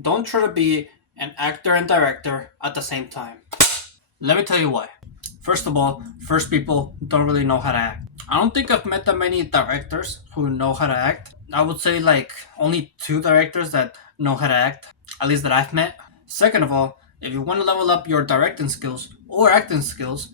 Don't try to be an actor and director at the same time. Let me tell you why. First of all, first people don't really know how to act. I don't think I've met that many directors who know how to act. I would say like only two directors that know how to act, at least that I've met. Second of all, if you want to level up your directing skills or acting skills,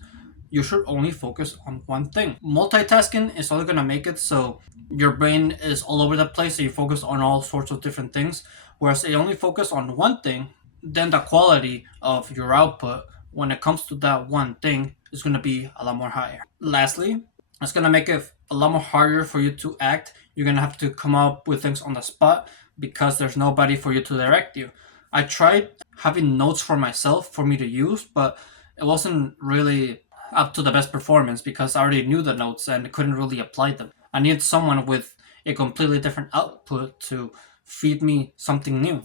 you should only focus on one thing. Multitasking is only gonna make it so your brain is all over the place, so you focus on all sorts of different things. Whereas if you only focus on one thing, then the quality of your output when it comes to that one thing is gonna be a lot more higher. Lastly, it's gonna make it a lot more harder for you to act. You're gonna have to come up with things on the spot because there's nobody for you to direct you. I tried having notes for myself for me to use, but it wasn't really up to the best performance because I already knew the notes and couldn't really apply them. I needed someone with a completely different output to feed me something new.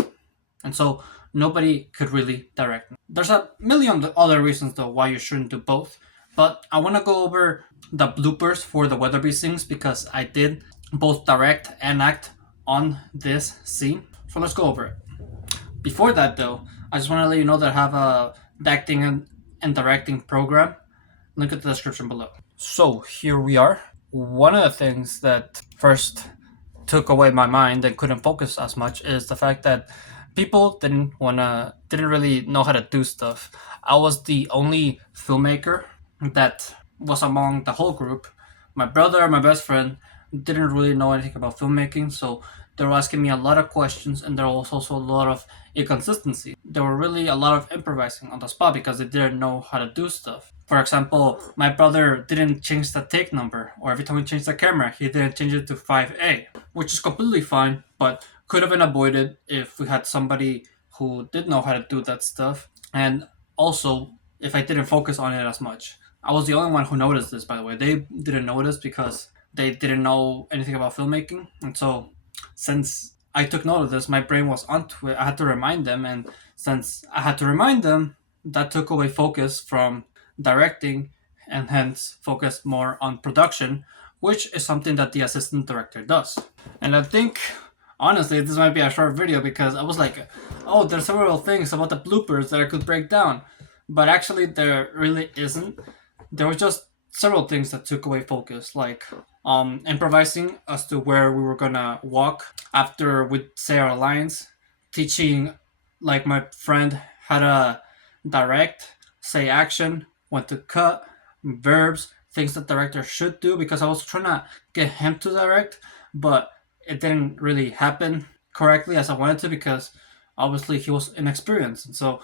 And so nobody could really direct me. There's a million other reasons though why you shouldn't do both, but I want to go over the bloopers for the Weatherby scenes because I did both direct and act on this scene. So let's go over it. Before that though, I just want to let you know that I have a acting and directing program. Link in the description below. So here we are. One of the things that first took away my mind and couldn't focus as much is the fact that people didn't really know how to do stuff. I was the only filmmaker that was among the whole group. My brother, my best friend, didn't really know anything about filmmaking, so they were asking me a lot of questions, and there was also a lot of inconsistency. There were really a lot of improvising on the spot because they didn't know how to do stuff. For example, my brother didn't change the take number, or every time we changed the camera, he didn't change it to 5A, which is completely fine, but could have been avoided if we had somebody who did know how to do that stuff, and also if I didn't focus on it as much. I was the only one who noticed this, by the way. They didn't notice because they didn't know anything about filmmaking, and so since I took note of this, my brain was onto it. I had to remind them, and since I had to remind them, that took away focus from directing and hence focused more on production, which is something that the assistant director does. And I think, honestly, this might be a short video because I was like, oh, there's several things about the bloopers that I could break down. But actually, there really isn't. There was just several things that took away focus, like improvising as to where we were gonna walk after we say our lines, teaching like my friend how to direct, say action, when to cut, verbs, things that director should do because I was trying to get him to direct, but it didn't really happen correctly as I wanted to because obviously he was inexperienced, and so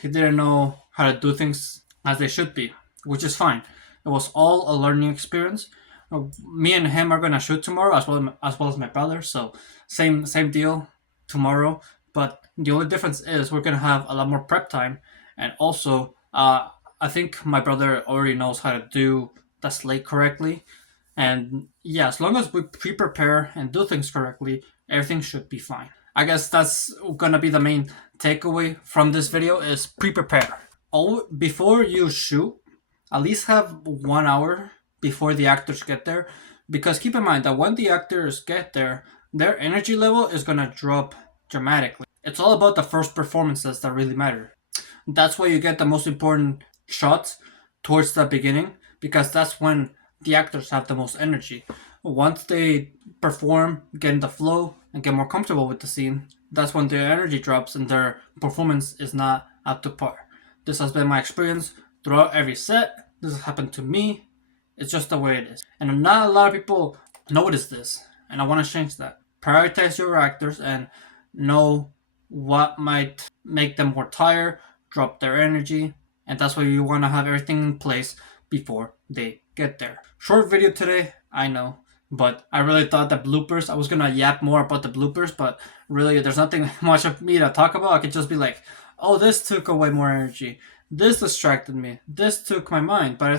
he didn't know how to do things as they should be, which is fine. It was all a learning experience. Me and him are gonna shoot tomorrow as well as my brother, so same deal tomorrow. But the only difference is we're gonna have a lot more prep time, and also I think my brother already knows how to do the slate correctly. And yeah, as long as we pre-prepare and do things correctly, everything should be fine. I guess that's gonna be the main takeaway from this video is pre-prepare. Before you shoot, at least have 1 hour before the actors get there, because keep in mind that when the actors get there, their energy level is gonna drop dramatically. It's all about the first performances that really matter. That's why you get the most important shots towards the beginning, because that's when the actors have the most energy. Once they perform, get in the flow, and get more comfortable with the scene, that's when their energy drops and their performance is not up to par. This has been my experience throughout every set. This has happened to me. It's just the way it is. And not a lot of people notice this, and I want to change that. Prioritize your actors and know what might make them more tired, drop their energy, and that's why you want to have everything in place before they get there. Short video today, I know, but I really thought the bloopers, I was gonna yap more about the bloopers, but really there's nothing much of me to talk about. I could just be like, oh, this took away more energy, this distracted me, this took my mind. But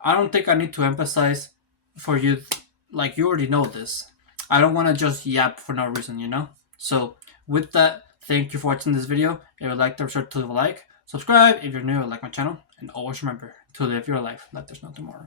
I don't think I need to emphasize for you, like you already know this. I don't want to just yap for no reason, you know? So with that, thank you for watching this video. If you liked it, be sure to leave a like, subscribe if you're new, like my channel, and always remember to live your life like there's no tomorrow.